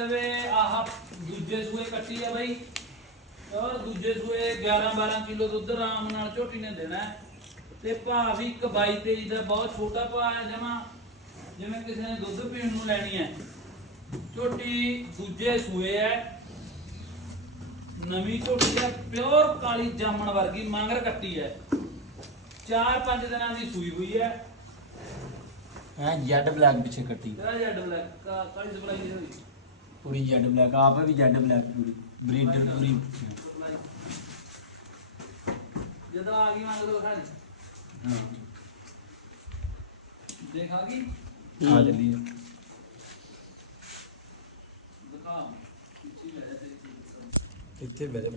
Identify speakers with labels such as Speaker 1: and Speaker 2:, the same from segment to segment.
Speaker 1: ਲਵੇ ਆਹ ਦੂਜੇ ਸੂਏ ਕੱਟੀ ਆ ਬਈ। ਔਰ ਦੂਜੇ ਸੂਏ 11 12 ਕਿਲੋ ਦੁੱਧ ਆਰਾਮ ਨਾਲ ਝੋਟੀ ਨੇ ਦੇਣਾ ਹੈ। ਤੇ ਭਾਅ ਵੀ ਇੱਕ 22 23 ਦਾ ਬਹੁਤ ਛੋਟਾ ਭਾਅ ਹੈ ਜਮਾ ਜਿਵੇਂ ਕਿਸੇ ਨੇ ਦੁੱਧ ਪੀਣ ਨੂੰ ਲੈਣੀ ਹੈ। ਝੋਟੀ ਦੂਜੇ ਸੂਏ ਹੈ। ਨਵੀਂ ਝੋਟੀ ਹੈ ਪਿਓਰ ਕਾਲੀ ਜਾਮਣ ਵਰਗੀ ਮੰਗਰ ਕੱਟੀ ਹੈ। 4-5 ਦਿਨਾਂ ਦੀ ਸੂਈ ਹੋਈ ਹੈ।
Speaker 2: ਹੈ ਜੈਡ ਬਲੈਕ ਪਿੱਛੇ ਕੱਟੀ।
Speaker 1: ਜੱਡ ਬਲੈਕ ਕਾਲੀ ਸਪਲਾਈ ਹੋਈ।
Speaker 2: ਪੂਰੀ ਜੈਡ ਬਲੈਕ ਆਪ ਵੀ ਜੈਡ ਬਲੈਕ ਪੂਰੀ ਬਰੀਡਰ ਪੂਰੀ
Speaker 1: ਜਦੋਂ ਆ ਗਈ ਮੰਗ ਲੋ ਖਾਲੀ
Speaker 2: ਹਾਂ।
Speaker 1: ਦੇਖ ਆ ਗਈ?
Speaker 2: ਆ ਜਲੀ
Speaker 1: ਦਿਖਾ। ਲੈ
Speaker 2: ਇੱਥੇ ਬਹਿ ਜਾ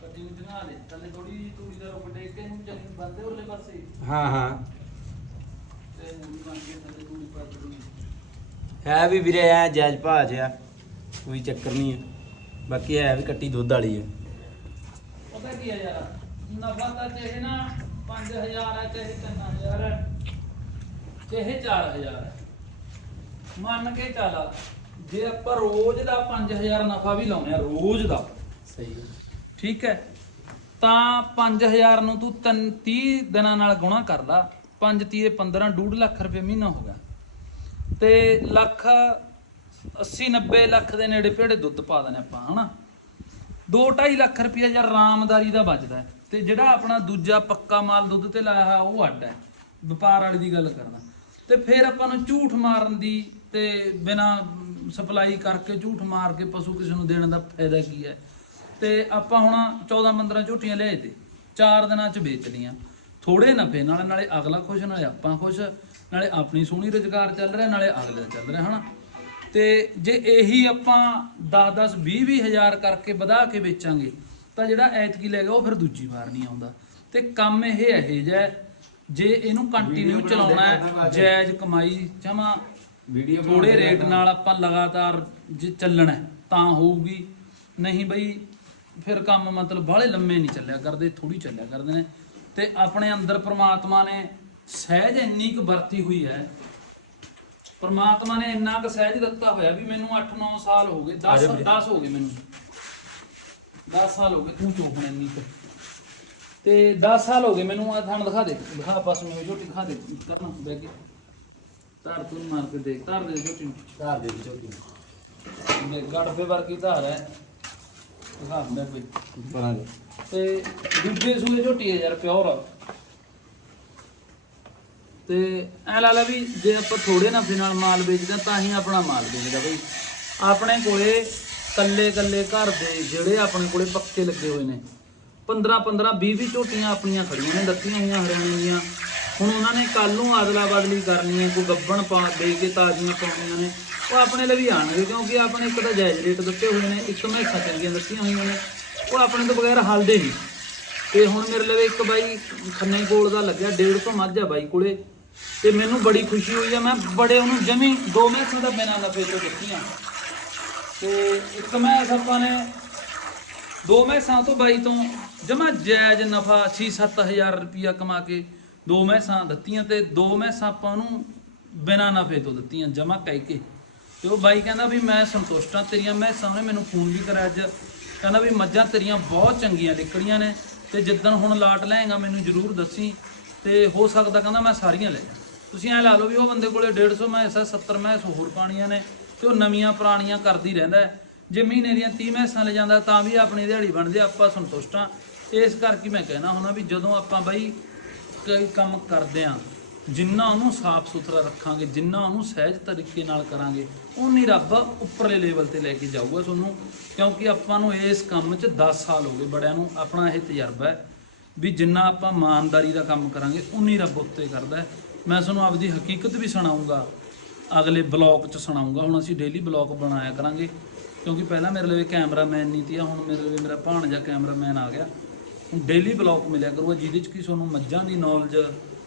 Speaker 1: ਕੱਟੀ ਨੂੰ ਜਨਾ ਦੇ। ਥੱਲੇ ਥੋੜੀ ਤੂੜੀ ਦਾ ਰੁਕ ਟੇਕ ਕੇ ਨੂੰ ਚੱਲੀ ਬੰਦੇ ਉਰਲੇ ਪਾਸੇ।
Speaker 2: ਹਾਂ ਹਾਂ
Speaker 1: ਤੇ ਮੂੜੀ ਬਣ ਕੇ ਥੱਲੇ ਤੂੜੀ ਪਾ ਦੂਗੀ
Speaker 2: ਹੈ ਵੀ ਵੀਰੇ ਐ ਜਾਇਜ਼ ਭਾਅ 'ਚ ਆ ਕੋਈ ਚੱਕਰ ਨਹੀਂ ਹੈ। ਬਾਕੀ ਹੈ ਵੀ ਕੱਟੀ ਦੁੱਧ ਵਾਲੀ ਹੈ।
Speaker 1: ਪਤਾ ਕੀ ਹੈ ਯਾਰ ਨਫਾ ਤਾਂ ਚਾਹੇ ਨਾ 5000 ਹੈ ਚਾਹੇ 3000 ਹੈ ਚਾਹੇ 4000 ਹੈ। ਮੰਨ ਕੇ ਚੱਲ ਜੇ ਆਪਾਂ ਰੋਜ਼ ਦਾ 5000 ਨਫਾ ਵੀ ਲਾਉਨੇ ਆ ਰੋਜ਼ ਦਾ
Speaker 2: ਸਹੀ
Speaker 1: ਠੀਕ ਹੈ ਤਾਂ 5000 ਨੂੰ ਤੂੰ 30 ਦਿਨਾਂ ਨਾਲ ਗੁਣਾ ਕਰ ਲਾ। 5 30 15 2.5 ਲੱਖ ਰੁਪਏ ਮਹੀਨਾ ਹੋ ਗਿਆ। ਤੇ ਲੱਖ 80 90 ਲੱਖ ਦੇ ਨੇੜੇ ਪੇੜੇ ਦੁੱਧ ਪਾ ਦਨੇ ਆਪਾਂ, ਹਨਾ? 2.5 ਲੱਖ ਰੁਪਏ ਯਾਰ ਰਾਮਦਾਰੀ ਦਾ ਬਚਦਾ ਤੇ ਜਿਹੜਾ ਆਪਣਾ ਦੂਜਾ ਪੱਕਾ ਮਾਲ ਦੁੱਧ ਤੇ ਲਾਇਆ ਹੋਇਆ, ਉਹ ਅੱਡ ਹੈ। ਵਪਾਰ ਵਾਲੀ ਦੀ ਗੱਲ ਕਰਦਾ। ਤੇ ਫਿਰ ਆਪਾਂ ਨੂੰ ਝੂਠ ਮਾਰਨ ਦੀ ਤੇ ਬਿਨਾ ਸਪਲਾਈ ਕਰਕੇ ਝੂਠ ਮਾਰ ਕੇ ਪਸ਼ੂ ਕਿਸੇ ਨੂੰ ਦੇਣ ਦਾ ਫਾਇਦਾ ਕੀ ਹੈ? ਤੇ ਆਪਾਂ ਹੁਣ 14 15 ਝੂਟੀਆਂ ਲਿਆਏ ਤੇ 4 ਦਿਨਾਂ ਚ ਵੇਚ ਲਈਆਂ ਥੋੜੇ ਨਫੇ ਨਾਲ ਨਾਲੇ ਅਗਲਾ ਖੁਸ਼ ਨਾਲੇ ਆਪਾਂ ਖੁਸ਼ ਨਾਲੇ ਆਪਣੀ ਸੋਹਣੀ ਰੁਜ਼ਗਾਰ ਚੱਲ ਰਿਹਾ ਨਾਲੇ ਅਗਲੇ ਦਾ ਚੱਲ ਰਿਹਾ ਹਨਾ? ਤੇ ਜੇ ਇਹੀ ਆਪਾਂ 10 10 20 20 ਹਜ਼ਾਰ ਕਰਕੇ ਵਧਾ ਕੇ ਵੇਚਾਂਗੇ ਤਾਂ ਜਿਹੜਾ ਐਤਕੀ ਲੈ ਗਿਆ ਉਹ ਫਿਰ ਦੂਜੀ ਵਾਰ ਨਹੀਂ ਆਉਂਦਾ। ਤੇ ਕੰਮ ਇਹ ਇਹ ਜਿਹਾ ਜੇ ਇਹਨੂੰ ਕੰਟੀਨਿਊ ਚਲਾਉਣਾ ਹੈ ਜਾਇਜ਼ ਕਮਾਈ ਜਮਾ
Speaker 2: ਵੀਡੀਓ
Speaker 1: ਥੋੜੇ ਰੇਟ ਨਾਲ ਆਪਾਂ ਲਗਾਤਾਰ ਜੇ ਚੱਲਣਾ ਤਾਂ ਹੋਊਗੀ। ਨਹੀਂ ਬਈ ਫਿਰ ਕੰਮ ਮਤਲਬ ਬਾਹਲੇ ਲੰਮੇ ਨਹੀਂ ਚੱਲਿਆ ਕਰਦੇ ਥੋੜੀ ਚੱਲਿਆ ਕਰਦੇ ਨੇ। ਤੇ ਆਪਣੇ ਅੰਦਰ ਪ੍ਰਮਾਤਮਾ ਨੇ ਸਹਿਜ ਇੰਨੀ ਕੁ ਵਰਤੀ ਹੋਈ ਹੈ। ਪ੍ਰਮਾਤਮਾ ਨੇ ਇੰਨਾ ਕੁ ਸਹਿਜ ਦਿੱਤਾ ਹੋਇਆ ਵੀ ਮੈਨੂੰ 8-9 ਸਾਲ ਹੋ ਗਏ 10 10 ਹੋ ਗਏ ਮੈਨੂੰ। 10 ਸਾਲ ਹੋ ਗਏ ਤੂੰ ਚੋਪਣ ਇੰਨੀ ਕੁ? ਤੇ 10 ਸਾਲ ਹੋ ਗਏ ਮੈਨੂੰ ਆ ਥਣ ਦਿਖਾ ਦੇ ਦਿਖਾ ਪਾਸ ਮੈਨੂੰ ਝੋਟੀ ਦਿਖਾ ਦੇ ਕਰਨ ਬੈ ਕੇ। ਧਾਰ ਤੂੰ ਮਾਰ ਕੇ ਦੇਖ ਧਾਰ ਦੇ ਝੋਟੀ
Speaker 2: ਘਰ ਦੇ ਵਿੱਚੋਂ
Speaker 1: ਦੇ ਗੜਫੇ ਵਰਗੀ ਧਾਰ ਹੈ। ਦਿਖਾ ਦਿੰਦਾ ਕੋਈ।
Speaker 2: ਪਰਾਂ ਦੇ
Speaker 1: ਤੇ ਦੂਜੇ ਸੂਏ ਝੋਟੀ ਹੈ ਯਾਰ ਪਿਓਰ ਤੇ ਐ ਲਾ ਲਾ ਵੀ ਜੇ ਆਪਾਂ ਥੋੜੇ ਨਫੇ ਨਾਲ ਮਾਲ ਵੇਚਦੇ ਤਾਂ ਹੀ ਆਪਣਾ ਮਾਲ ਵੇਚਦਾ ਬਈ। ਆਪਣੇ ਕੋਲੇ ਕੱਲੇ ਕੱਲੇ ਘਰ ਦੇ ਜਿਹੜੇ ਆਪਣੇ ਕੋਲੇ ਪੱਕੇ ਲੱਗੇ ਹੋਏ ਨੇ। 15 15 20 20 ਝੋਟੀਆਂ ਆਪਣੀਆਂ ਖੜੀਆਂ ਨੇ ਲੱਤੀਆਂ ਹੋਈਆਂ ਹਰਿਆਣੇ ਦੀਆਂ। ਹੁਣ ਉਹਨਾਂ ਨੇ ਕੱਲ ਨੂੰ ਆਦਲਾ ਬਦਲੀ ਕਰਨੀ ਹੈ ਕੋਈ ਗੱਬਣ ਪਾ ਦੇ ਕੇ ਤਾਜ਼ੀਆਂ ਪਾਉਣੀਆਂ ਨੇ। ਉਹ ਆਪਣੇ ਲਈ ਵੀ ਆਣਗੇ, ਕਿਉਂਕਿ ਆਪਣੇ ਇੱਕ ਤਾਂ ਜਾਇਜ਼ ਰੇਟ ਦਿੱਤੇ ਹੋਏ ਨੇ, ਇੱਕ ਮੈਸਾਂ ਚੰਗੀਆਂ ਦਿੱਤੀਆਂ ਹੋਈਆਂ ਨੇ। ਉਹ ਆਪਣੇ ਤੋਂ ਬਗੈਰ ਹਲਦੇ ਨਹੀਂ। ਤੇ ਹੁਣ ਮੇਰੇ ਲਈ ਇੱਕ ਬਾਈ ਖੰਨੇ ਕੋਲ ਦਾ ਲੱਗਿਆ 150 ਮੱਝ ਆ ਬਾਈ ਕੋਲੇ। ਤੇ ਮੈਨੂੰ ਬੜੀ ਖੁਸ਼ੀ ਹੋਈ ਆ, ਮੈਂ ਬੜੇ ਉਹਨੂੰ ਜਮੀ ਦੋ ਮੈਸਾਂ ਦਾ ਬਿਨਾਂ ਨਫੇ ਤੋਂ ਦਿੱਤੀਆਂ। ਤੇ ਇੱਕ ਮੈਸ ਆਪਾਂ ਨੇ ਦੋ ਮੈਸਾਂ ਤੋਂ ਬਾਈ ਤੋਂ ਜਮਾ ਜਾਇਜ਼ ਨਫਾ 6-7000 ਰੁਪਿਆ ਕਮਾ ਕੇ ਦੋ ਮੈਸਾਂ ਦਿੱਤੀਆਂ ਤੇ ਦੋ ਮੈਸਾਂ ਆਪਾਂ ਨੂੰ ਬਿਨਾਂ ਨਫੇ ਤੋਂ ਦਿੱਤੀਆਂ, ਜਮਾ ਕਹਿ ਕੇ। ਤੇ ਉਹ ਬਾਈ ਕਹਿੰਦਾ ਵੀ ਮੈਂ ਸੰਤੁਸ਼ਟ ਹਾਂ ਤੇਰੀਆਂ ਮੈਸਾਂ ਉਹਨੇ ਮੈਨੂੰ ਫੋਨ ਵੀ ਕਰਿਆ ਅੱਜ। ਕਹਿੰਦਾ ਵੀ ਮੱਝਾਂ ਤੇਰੀਆਂ ਬਹੁਤ ਚੰਗੀਆਂ ਨਿਕਲੀਆਂ ਨੇ ਤੇ ਜਿੱਦਣ ਹੁਣ ਲਾਟ ਲੈਂਗਾ ਮੈਨੂੰ ਜ਼ਰੂਰ ਦੱਸੀ ਤੇ ਹੋ ਸਕਦਾ ਕਹਿੰਦਾ ਮੈਂ ਸਾਰੀਆਂ ਲੈ ਜਾ ਤੁਸੀਂ ਐ ਲਾ ਲਓ ਵੀ ਉਹ ਬੰਦੇ ਕੋਲੇ 150 ਮੈਸ ਹੈ 70 ਮੈਸ ਹੋਰ ਪਾਣੀਆਂ ਨੇ ਤੇ ਉਹ ਨਵੀਆਂ ਪੁਰਾਣੀਆਂ ਕਰਦੀ ਰਹਿੰਦਾ ਜੇ ਮਹੀਨੇ ਦੀਆਂ 30 ਮੈਸਾਂ ਲੈ ਜਾਂਦਾ ਤਾਂ ਵੀ ਆਪਣੀ ਦਿਹਾੜੀ ਬਣਦੀ ਆਪਾਂ ਸੰਤੁਸ਼ਟ ਹਾਂ। ਇਸ ਕਰਕੇ ਮੈਂ ਕਹਿਣਾ ਹੁੰਦਾ ਵੀ ਜਦੋਂ ਆਪਾਂ ਬਾਈ ਕੋਈ ਕੰਮ ਕਰਦੇ ਆ ਜਿੰਨਾ ਉਹਨੂੰ ਸਾਫ਼ ਸੁਥਰਾ ਰੱਖਾਂਗੇ, ਜਿੰਨਾ ਉਹਨੂੰ ਸਹਿਜ ਤਰੀਕੇ ਨਾਲ ਕਰਾਂਗੇ ਉਨੀ ਰੱਬ ਉੱਪਰਲੇ ਲੈਵਲ ਤੇ ਲੈ ਕੇ ਜਾਊਗਾ ਤੁਹਾਨੂੰ। ਕਿਉਂਕਿ ਆਪਾਂ ਨੂੰ ਇਸ ਕੰਮ 'ਚ 10 ਸਾਲ ਹੋ ਗਏ ਬੜਿਆਂ ਨੂੰ, ਆਪਣਾ ਇਹ ਤਜਰਬਾ ਹੈ ਵੀ ਜਿੰਨਾ ਆਪਾਂ ਇਮਾਨਦਾਰੀ ਦਾ ਕੰਮ ਕਰਾਂਗੇ ਉਨੀ ਰੱਬ ਉੱਤੇ ਕਰਦਾ ਹੈ। ਮੈਂ ਤੁਹਾਨੂੰ ਆਪਦੀ ਹਕੀਕਤ ਵੀ ਸੁਣਾਉਂਗਾ ਅਗਲੇ ਬਲੌਗ 'ਚ ਸੁਣਾਉਂਗਾ ਹੁਣ ਅਸੀਂ ਡੇਲੀ ਬਲੌਗ ਬਣਾਇਆ ਕਰਾਂਗੇ। ਕਿਉਂਕਿ ਪਹਿਲਾਂ ਮੇਰੇ ਲਈ ਕੈਮਰਾਮੈਨ ਨਹੀਂ ਸੀ ਹੁਣ ਮੇਰੇ ਲਈ ਮੇਰਾ ਭਾਣਜਾ ਕੈਮਰਾਮੈਨ ਆ ਗਿਆ। ਹੁਣ ਡੇਲੀ ਬਲੌਗ ਮਿਲਿਆ ਕਰੂਗਾ, ਜਿਹਦੇ 'ਚ ਕਿ ਤੁਹਾਨੂੰ ਮੱਝਾਂ ਦੀ ਨੌਲੇਜ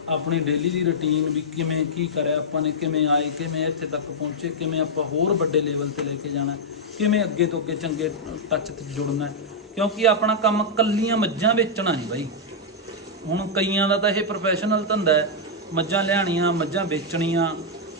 Speaker 1: ਆਪਣੀ ਡੇਲੀ ਦੀ ਰੁਟੀਨ ਵੀ ਕਿਵੇਂ ਕੀ ਕਰਿਆ ਆਪਾਂ ਨੇ, ਕਿਵੇਂ ਆਏ, ਕਿਵੇਂ ਇੱਥੇ ਤੱਕ ਪਹੁੰਚੇ, ਕਿਵੇਂ ਆਪਾਂ ਹੋਰ ਵੱਡੇ ਲੈਵਲ ਤੇ ਲੈ ਕੇ ਜਾਣਾ, ਕਿਵੇਂ ਅੱਗੇ ਤੋਂ ਅੱਗੇ ਚੰਗੇ ਟੱਚ ਤੇ ਜੁੜਨਾ ਕਿਉਂਕਿ ਆਪਣਾ ਕੰਮ ਕੱਲੀਆਂ ਮੱਝਾਂ ਵੇਚਣਾ ਨਹੀਂ ਬਾਈ। ਹੁਣ ਕਈਆਂ ਦਾ ਤਾਂ ਇਹ ਪ੍ਰੋਫੈਸ਼ਨਲ ਧੰਦਾ ਹੈ, ਮੱਝਾਂ ਲਿਆਣੀਆਂ ਮੱਝਾਂ ਵੇਚਣੀਆਂ,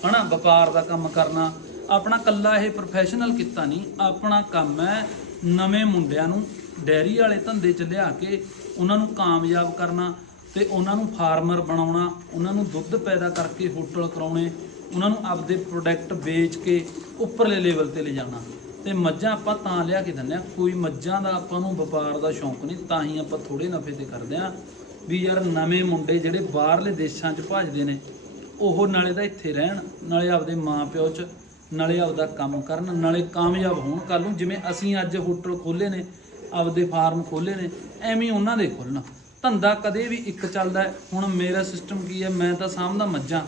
Speaker 1: ਹਨਾ, ਵਪਾਰ ਦਾ ਕੰਮ ਕਰਨਾ। ਆਪਣਾ ਕੱਲਾ ਇਹ ਪ੍ਰੋਫੈਸ਼ਨਲ ਕੀਤਾ ਨਹੀਂ, ਆਪਣਾ ਕੰਮ ਹੈ ਨਵੇਂ ਮੁੰਡਿਆਂ ਨੂੰ, ਡੈਰੀ ਵਾਲੇ ਧੰਦੇ 'ਚ ਲਿਆ ਕੇ ਉਹਨਾਂ ਨੂੰ ਕਾਮਯਾਬ ਕਰਨਾ। ਤੇ ਉਹਨਾਂ ਨੂੰ ਫਾਰਮਰ ਬਣਾਉਣਾ, ਉਹਨਾਂ ਨੂੰ ਦੁੱਧ ਪੈਦਾ ਕਰਕੇ ਹੋਟਲ ਕਰਾਉਣੇ, ਉਹਨਾਂ ਨੂੰ ਆਪਦੇ ਪ੍ਰੋਡਕਟ ਵੇਚ ਕੇ ਉੱਪਰਲੇ ਲੈਵਲ ਤੇ ਲਿਜਾਣਾ। ਤੇ ਮੱਝਾਂ ਆਪਾਂ ਤਾਂ ਲਿਆ ਕੇ ਦਿੰਦੇ ਆ ਕੋਈ ਮੱਝਾਂ ਦਾ ਆਪਾਂ ਨੂੰ ਵਪਾਰ ਦਾ ਸ਼ੌਂਕ ਨਹੀਂ, ਤਾਂ ਹੀ ਆਪਾਂ ਥੋੜੇ ਨਫੇ ਤੇ ਕਰਦੇ ਆ ਵੀ ਯਾਰ ਨਵੇਂ ਮੁੰਡੇ ਜਿਹੜੇ ਬਾਹਰਲੇ ਦੇਸ਼ਾਂ 'ਚ ਭੱਜਦੇ ਨੇ, ਉਹ ਨਾਲੇ ਤਾਂ ਇੱਥੇ ਰਹਿਣ, ਨਾਲੇ ਆਪਦੇ ਮਾਪਿਓ 'ਚ, ਨਾਲੇ ਆਪਦਾ ਕੰਮ ਕਰਨ, ਨਾਲੇ ਕਾਮਯਾਬ ਹੋਣ ਕੱਲ ਨੂੰ, ਜਿਵੇਂ ਅਸੀਂ ਅੱਜ ਹੋਟਲ ਖੋਲੇ ਨੇ, ਆਪਦੇ ਫਾਰਮ ਖੋਲੇ ਨੇ, ਐਵੇਂ ਉਹਨਾਂ ਦੇ ਖੋਲਣਾ ਧੰਦਾ ਕਦੇ ਵੀ ਇੱਕ ਚੱਲਦਾ ਹੁਣ ਮੇਰਾ ਸਿਸਟਮ ਕੀ ਹੈ? ਮੈਂ ਤਾਂ ਸਾਂਭਦਾ ਮੱਝਾਂ।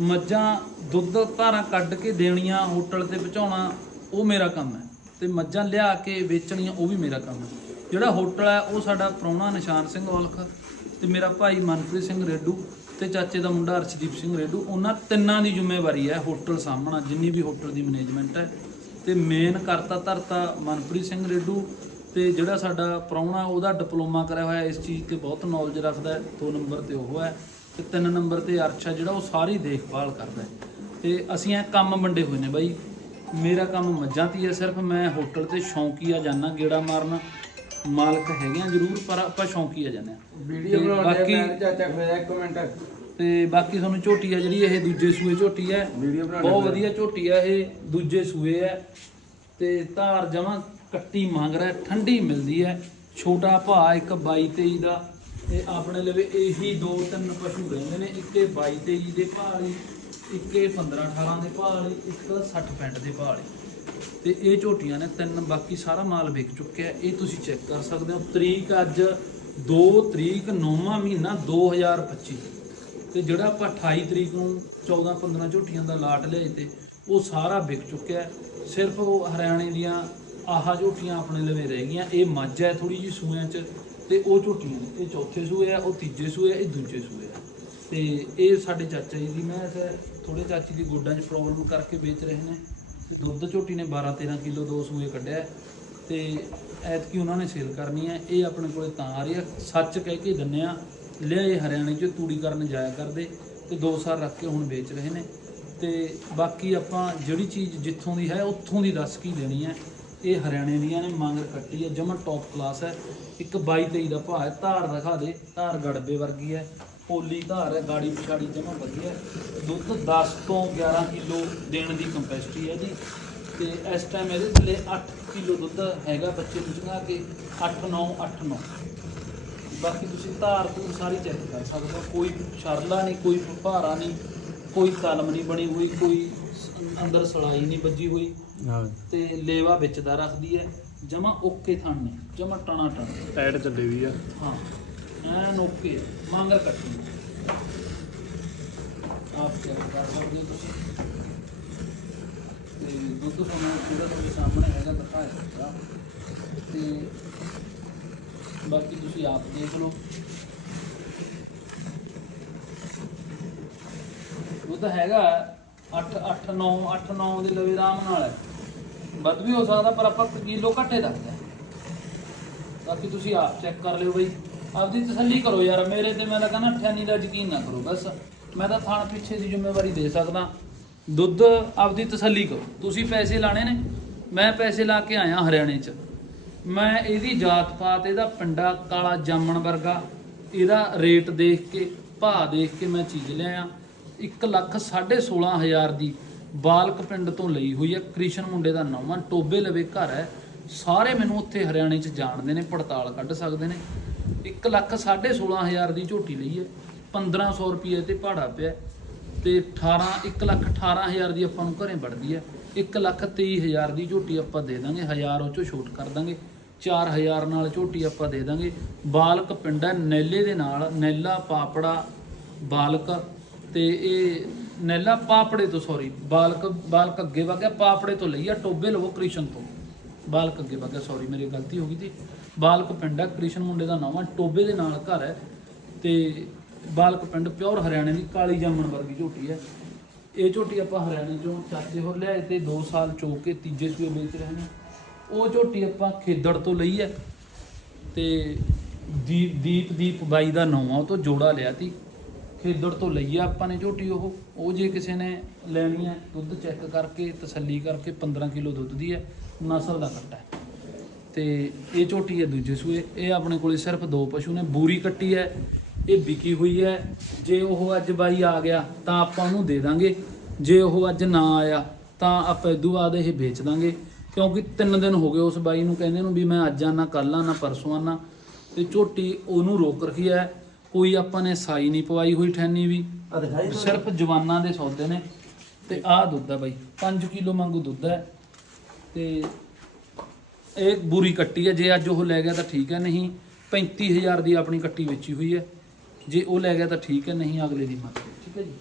Speaker 1: ਮੱਝਾਂ ਦੁੱਧ ਧਾਰਾਂ ਕੱਢ ਕੇ ਦੇਣੀਆਂ, ਹੋਟਲ ਤੇ ਪਹੁੰਚਾਉਣਾ, ਉਹ ਮੇਰਾ ਕੰਮ ਹੈ। ਤੇ ਮੱਝਾਂ ਲਿਆ ਕੇ ਵੇਚਣੀਆਂ, ਉਹ ਵੀ ਮੇਰਾ ਕੰਮ ਹੈ। ਜਿਹੜਾ ਹੋਟਲ ਹੈ, ਉਹ ਸਾਡਾ ਪ੍ਰਾਹੁਣਾ ਨਿਸ਼ਾਨ ਸਿੰਘ ਔਲਖ ਤੇ ਮੇਰਾ ਭਾਈ ਮਨਪ੍ਰੀਤ ਸਿੰਘ ਰੇਡੂ ਤੇ ਚਾਚੇ ਦਾ ਮੁੰਡਾ ਅਰਸ਼ਦੀਪ ਸਿੰਘ ਰੇਡੂ, ਉਹਨਾਂ ਤਿੰਨਾਂ ਦੀ ਜ਼ਿੰਮੇਵਾਰੀ ਹੈ ਹੋਟਲ ਸਾਹਮਣਾ ਜਿੰਨੀ ਵੀ ਹੋਟਲ ਦੀ ਮੈਨੇਜਮੈਂਟ ਹੈ। ਤੇ ਮੇਨ ਕਰਤਾ ਧਰਤਾ ਮਨਪ੍ਰੀਤ ਸਿੰਘ ਰੇਡੂ ਤੇ ਜਿਹੜਾ ਸਾਡਾ ਪ੍ਰਾਹੁਣਾ ਉਹਦਾ ਡਿਪਲੋਮਾ ਕਰਿਆ ਹੋਇਆ ਇਸ ਚੀਜ਼ ਤੇ ਬਹੁਤ ਨੌਲੇਜ ਰੱਖਦਾ ਹੈ। ਦੋ ਨੰਬਰ ਤੇ ਉਹ ਹੈ ਤੇ ਤਿੰਨ ਨੰਬਰ ਤੇ ਅਰਸ਼ਾ ਜਿਹੜਾ ਉਹ ਸਾਰੀ ਦੇਖਭਾਲ ਕਰਦਾ ਹੈ। ਤੇ ਅਸੀਂ ਇਹ ਕੰਮ ਵੰਡੇ ਹੋਏ ਨੇ ਬਾਈ। ਮੇਰਾ ਕੰਮ ਮੱਝਾਂ ਦੀ ਹੈ ਸਿਰਫ ਮੈਂ ਹੋਟਲ ਤੇ ਸ਼ੌਂਕੀਆ ਜਾਣਾ ਗੇੜਾ ਮਾਰਨ। ਮਾਲਕ ਹੈਗੇ ਆ ਜ਼ਰੂਰ ਪਰ ਆਪਾਂ ਸ਼ੌਂਕੀਆ ਆ।
Speaker 2: ਵੀਡੀਓ ਬਣਾਉਂਦੇ
Speaker 1: ਬਾਕੀ-
Speaker 2: ਮੈਂ ਚਾਚਾ ਫਿਰ ਇੱਕ ਮਿੰਟ।
Speaker 1: ਤੇ ਬਾਕੀ ਤੁਹਾਨੂੰ ਝੋਟੀ ਆ ਜਿਹੜੀ ਇਹ ਦੂਜੇ ਸੂਏ ਝੋਟੀ ਹੈ। ਬਹੁਤ। ਵਧੀਆ ਝੋਟੀ ਹੈ ਇਹ ਦੂਜੇ ਸੂਏ ਹੈ। ਤੇ ਧਾਰ ਜਮਾ ਕੱਟੀ ਮੰਗ ਰਿਹਾ, ਠੰਡੀ ਮਿਲਦੀ ਹੈ। ਛੋਟਾ ਭਾ ਇੱਕ 22 23 ਦਾ, ਤੇ ਆਪਣੇ ਲਵੇ ਇਹੀ ਦੋ ਤਿੰਨ ਪਸ਼ੂ ਰਹਿੰਦੇ ਨੇ, ਇੱਕੇ 22 23 ਦੇ ਭਾਲੀ ਇੱਕੇ 15 18 ਦੇ ਭਾਲੀ ਇੱਕ 60 65 ਦੇ ਭਾਲੀ ਤੇ ਇਹ ਝੋਟੀਆਂ ਨੇ ਤਿੰਨ, ਬਾਕੀ ਸਾਰਾ ਮਾਲ ਵਿਕ ਚੁੱਕਿਆ ਇਹ ਤੁਸੀਂ ਚੈੱਕ ਕਰ ਸਕਦੇ ਹੋ, ਤਰੀਕ ਅੱਜ 2 ਤਰੀਕ 9ਵਾਂ ਮਹੀਨਾ 2025 ਤੇ ਜਿਹੜਾ ਆਪਾਂ 28 ਤਰੀਕ ਨੂੰ 14 15 ਝੋਟੀਆਂ ਦਾ ਲਾਟ ਲਿਆਏ ਤੇ ਉਹ ਸਾਰਾ ਵਿਕ ਚੁੱਕਿਆ ਸਿਰਫ ਉਹ ਹਰਿਆਣੇ ਦੀਆਂ ਆਹ ਝੋਟੀਆਂ ਆਪਣੇ ਲਵੇ ਰਹਿ ਗਈਆਂ, ਇਹ ਮੱਝ ਹੈ ਥੋੜੀ ਜਿਹੀ ਸੂਆਂ 'ਚ, ਤੇ ਉਹ ਝੋਟੀਆਂ ਨੇ, ਇਹ ਚੌਥੇ ਸੂਏ ਆ, ਉਹ ਤੀਜੇ ਸੂਏ ਆ, ਇਹ ਦੂਜੇ ਸੂਏ ਆ। ਤੇ ਇਹ ਸਾਡੇ ਚਾਚਾ ਜੀ ਦੀ, ਮੈਂ ਥੋੜੇ ਚਾਚੀ ਦੀ ਗੋਡਾਂ 'ਚ ਪ੍ਰੋਬਲਮ ਕਰਕੇ ਵੇਚ ਰਹੇ ਨੇ। ਤੇ ਦੁੱਧ ਝੋਟੀ ਨੇ 12 13 ਕਿਲੋ ਦੋ ਸੂਏ ਕੱਢਿਆ। ਹੈ ਤੇ ਐਤਕੀ ਉਹਨਾਂ ਨੇ ਸੇਲ ਕਰਨੀ ਹੈ। ਇਹ ਆਪਣੇ ਕੋਲੇ ਤਾਂ ਆ ਰਹੀ ਹੈ। ਸੱਚ ਕਹਿ ਕੇ ਦਿੰਨੇ ਆ ਲਿਆਏ ਹਰਿਆਣੇ 'ਚ, ਤੂੜੀ ਕਰਨ ਜਾਇਆ ਕਰਦੇ, ਤੇ 2 ਸਾਲ ਰੱਖ ਕੇ ਹੁਣ ਵੇਚ ਰਹੇ ਨੇ। ਤੇ ਬਾਕੀ ਆਪਾਂ ਜਿਹੜੀ ਚੀਜ਼ ਜਿੱਥੋਂ ਦੀ ਹੈ, ਉੱਥੋਂ ਦੀ ਦੱਸ ਕੀ ਦੇਣੀ ਹੈ। ਇਹ ਹਰਿਆਣੇ ਦੀਆਂ ਨੇ ਮੰਗਰ ਕੱਟੀ ਹੈ, ਜਮਾ ਟੌਪ ਕਲਾਸ ਹੈ। ਇੱਕ 22 23 ਦਾ ਭਾਅ ਹੈ, ਧਾਰ ਦਿਖਾ ਦੇ, ਧਾਰ ਗੜਬੇ ਵਰਗੀ ਹੈ। ਪੋਲੀ ਧਾਰ ਹੈ, ਗਾੜੀ ਪਿਛਾੜੀ ਜਮਾ ਵਧੀਆ ਦੁੱਧ 10 ਤੋਂ 11 ਕਿਲੋ ਦੇਣ ਦੀ ਕੰਪੈਸਿਟੀ ਹੈ ਜੀ ਤੇ ਇਸ ਟਾਈਮ ਇਹਦੇ ਥੱਲੇ 8 ਕਿਲੋ ਦੁੱਧ ਹੈਗਾ ਬੱਚੇ ਨੂੰ ਚੰਗਾ ਕੇ 8 9 8 9 ਬਾਕੀ ਤੁਸੀਂ ਧਾਰ ਤੋਂ ਸਾਰੀ ਚੈੱਕ ਕਰ ਸਕਦੇ ਹੋ। ਕੋਈ ਸ਼ਰਲਾ ਨਹੀਂ, ਕੋਈ ਭਾਰਾ ਨਹੀਂ, ਕੋਈ ਕਲਮ ਨਹੀਂ ਬਣੀ ਹੋਈ, ਕੋਈ ਅੰਦਰ ਸਲਾਈ ਨਹੀਂ ਵੱਜੀ ਹੋਈ।
Speaker 2: ਹਾਂ।
Speaker 1: ਤੇ ਲੇਵਾ ਵਿੱਚ ਦਾ ਰੱਖਦੀ ਹੈ। ਜਮਾ ਓਕੇ ਥਣ ਨੇ ਜਮਾ ਟਣਾ ਟਣ।
Speaker 3: ਐਡ ਚੱਲੇ ਵੀ ਆ।
Speaker 1: ਹਾਂ ਐਨ ਓਕੇ ਹੈ। ਮਾਂਗਰ ਕੱਟੀ ਆਪ ਚੈੱਕ ਕਰ ਸਕਦੇ ਹੋ ਤੁਸੀਂ? ਤੇ ਦੁੱਧ ਤੁਹਾਨੂੰ ਜਿਹੜਾ ਤੁਹਾਡੇ ਸਾਹਮਣੇ ਹੈਗਾ ਦਿਖਾਇਆ ਹੋਇਆ ਤੇ ਬਾਕੀ ਤੁਸੀਂ ਆਪ ਦੇਖ ਲਓ। ਉਹ ਤਾਂ ਹੈਗਾ 8 8 9 8 9 ਦੇ ਲਵੇ ਆਰਾਮ ਨਾਲ। ਹੈ ਵੱਧ ਵੀ ਹੋ ਸਕਦਾ, ਪਰ ਆਪਾਂ ਕਿਲੋ ਘੱਟੇ ਦੱਸਦੇ ਹਾਂ। ਬਾਕੀ ਤੁਸੀਂ ਆਪ ਚੈੱਕ ਕਰ ਲਿਓ ਬਈ। ਆਪਦੀ ਤਸੱਲੀ ਕਰੋ ਯਾਰ, ਮੇਰੇ ਤੇ ਮੈਂ ਤਾਂ ਕਹਿੰਦਾ ਠਿਆਨੀ ਦਾ ਯਕੀਨ ਨਾ ਕਰੋ, ਬਸ। ਮੈਂ ਤਾਂ ਥਾਣ ਪਿੱਛੇ ਦੀ ਜ਼ਿੰਮੇਵਾਰੀ ਦੇ ਸਕਦਾ। ਦੁੱਧ ਆਪਦੀ ਤਸੱਲੀ ਕਰੋ। ਤੁਸੀਂ ਪੈਸੇ ਲਾਣੇ ਨੇ, ਮੈਂ ਪੈਸੇ ਲਾ ਕੇ ਆਇਆ ਹਰਿਆਣੇ 'ਚ। ਮੈਂ ਇਹਦੀ ਜਾਤ ਪਾਤ, ਇਹਦਾ ਪਿੰਡਾ ਕਾਲਾ ਜਾਮਣ ਵਰਗਾ, ਇਹਦਾ ਰੇਟ ਦੇਖ ਕੇ, ਭਾਅ ਦੇਖ ਕੇ ਮੈਂ ਚੀਜ਼ ਲਿਆ 1 ਲੱਖ 16.5 ਹਜ਼ਾਰ ਦੀ ਬਾਲਕ ਪਿੰਡ ਤੋਂ ਲਈ ਹੋਈ ਹੈ। ਕ੍ਰਿਸ਼ਨ ਮੁੰਡੇ ਦਾ ਨਾਮ ਆ, ਟੋਬੇ ਲਵੇ ਘਰ ਹੈ। ਸਾਰੇ ਮੈਨੂੰ ਉੱਥੇ ਹਰਿਆਣੇ 'ਚ ਜਾਣਦੇ ਨੇ, ਪੜਤਾਲ ਕੱਢ ਸਕਦੇ ਨੇ। 1 ਲੱਖ 16.5 ਹਜ਼ਾਰ ਦੀ ਝੋਟੀ ਲਈ ਹੈ। 1500 ਰੁਪਏ ਤੇ ਭਾੜਾ ਪਿਆ ਤੇ 18 1 ਲੱਖ 18 ਹਜ਼ਾਰ ਦੀ ਆਪਾਂ ਨੂੰ ਘਰੇ ਵੜਦੀ ਹੈ। 1 ਲੱਖ 23 ਹਜ਼ਾਰ ਦੀ ਝੋਟੀ ਆਪਾਂ ਦੇ ਦਾਂਗੇ, ਹਜ਼ਾਰ ਉਹ ਚੋਂ ਛੋਟ ਕਰ ਦਾਂਗੇ। 4000 ਨਾਲ ਝੋਟੀ ਆਪਾਂ ਦੇ ਦਾਂਗੇ। ਬਾਲਕ ਪਿੰਡ ਹੈ, ਨੈਲੇ ਦੇ ਨਾਲ, ਨੈਲਾ, ਪਾਪੜਾ, ਬਾਲਕ। ਤੇ ਇਹ ਨੈਲਾ ਪਾਪੜੇ ਤੋਂ ਸੌਰੀ ਬਾਲਕ ਬਾਲਕ ਅੱਗੇ ਵਗਿਆ ਪਾਪੜੇ ਤੋਂ ਲਈ ਆ ਟੋਬੇ ਲਵੋ ਕ੍ਰਿਸ਼ਨ ਤੋਂ। ਬਾਲਕ ਅੱਗੇ ਵਗਿਆ ਸੌਰੀ ਮੇਰੀ ਗਲਤੀ ਹੋ ਗਈ ਸੀ। ਬਾਲਕ ਪਿੰਡ ਹੈ ਕ੍ਰਿਸ਼ਨ ਮੁੰਡੇ ਦਾ ਨਾਮ ਆ ਟੋਬੇ ਦੇ ਨਾਲ ਘਰ ਹੈ। ਤੇ ਬਾਲਕ ਪਿੰਡ ਪਿਓਰ ਹਰਿਆਣੇ ਦੀ ਕਾਲੀ ਜਾਮਣ ਵਰਗੀ ਝੋਟੀ ਹੈ। ਇਹ ਝੋਟੀ ਆਪਾਂ ਹਰਿਆਣੇ ਚੋਂ ਚਾਚੇ ਹੋਰ ਲਿਆਏ ਤੇ 2 ਸਾਲ ਚੋ ਕੇ ਤੀਜੇ ਸੂਏ ਵੇਚ ਰਹੇ ਨੇ। ਉਹ ਝੋਟੀ ਆਪਾਂ ਖੇਦੜ ਤੋਂ ਲਈ ਹੈ। ਤੇ ਦੀਪ ਦੀਪ ਦੀਪ ਬਾਈ ਦਾ ਨਾਮ ਆ, ਉਹ ਤੋਂ ਜੋੜਾ ਲਿਆ ਤੀ ਖੇਦੜ ਤੋਂ ਲਈ ਆ ਆਪਾਂ ਨੇ ਝੋਟੀ ਉਹ। ਉਹ ਜੇ ਕਿਸੇ ਨੇ ਲੈਣੀ ਹੈ ਦੁੱਧ ਚੈੱਕ ਕਰਕੇ, ਤਸੱਲੀ ਕਰਕੇ 15 ਕਿਲੋ ਦੁੱਧ ਦੀ ਹੈ ਨਸਲ ਦਾ ਕੱਟਾ ਹੈ। ਤੇ ਇਹ ਝੋਟੀ ਹੈ ਦੂਜੇ ਸੂਏ। ਇਹ ਆਪਣੇ ਕੋਲੇ ਸਿਰਫ ਦੋ ਪਸ਼ੂ ਨੇ, ਬੂਰੀ ਕੱਟੀ ਹੈ, ਇਹ ਵਿਕੀ ਹੋਈ ਹੈ। ਜੇ ਉਹ ਅੱਜ ਬਾਈ ਆ ਗਿਆ, ਤਾਂ ਆਪਾਂ ਉਹਨੂੰ ਦੇ ਦਾਂਗੇ। ਜੇ ਉਹ ਅੱਜ ਨਾ ਆਇਆ, ਤਾਂ ਆਪਾਂ ਇਦੋਂ ਬਾਅਦ ਇਹ ਵੇਚ ਦਾਂਗੇ। ਕਿਉਂਕਿ ਤਿੰਨ ਦਿਨ ਹੋ ਗਏ ਉਸ ਬਾਈ ਨੂੰ ਕਹਿੰਦੇ ਨੂੰ ਵੀ ਮੈਂ ਅੱਜ ਆਣਾ ਕੱਲ੍ਹ ਆਣਾ ਪਰਸੋਂ ਆਣਾ ਤੇ ਝੋਟੀ ਉਹਨੂੰ ਰੋਕ ਰੱਖੀ ਹੈ। ਕੋਈ ਆਪਾਂ ਨੇ ਸਾਈ ਨਹੀਂ ਪਵਾਈ ਹੋਈ ਠੈਨੀ ਵੀ।
Speaker 2: ਆ ਦਿਖਾਈ
Speaker 1: ਸਿਰਫ ਜਵਾਨਾਂ ਦੇ ਸੌਦੇ ਨੇ। ਤੇ ਆਹ ਦੁੱਧ ਹੈ ਬਾਈ 5 ਕਿਲੋ ਵਾਂਗੂ ਦੁੱਧ ਹੈ। ਤੇ ਇਹ ਬੂਰੀ ਕੱਟੀ ਹੈ। ਜੇ ਅੱਜ ਉਹ ਲੈ ਗਿਆ ਤਾਂ ਠੀਕ ਹੈ ਨਹੀਂ 35000 ਦੀ ਆਪਣੀ ਕੱਟੀ ਵੇਚੀ ਹੋਈ ਹੈ। ਜੇ ਉਹ ਲੈ ਗਿਆ ਤਾਂ ਠੀਕ ਹੈ ਨਹੀਂ ਅਗਲੇ ਦੀ ਮਰਜ਼ੀ ਠੀਕ ਹੈ ਜੀ?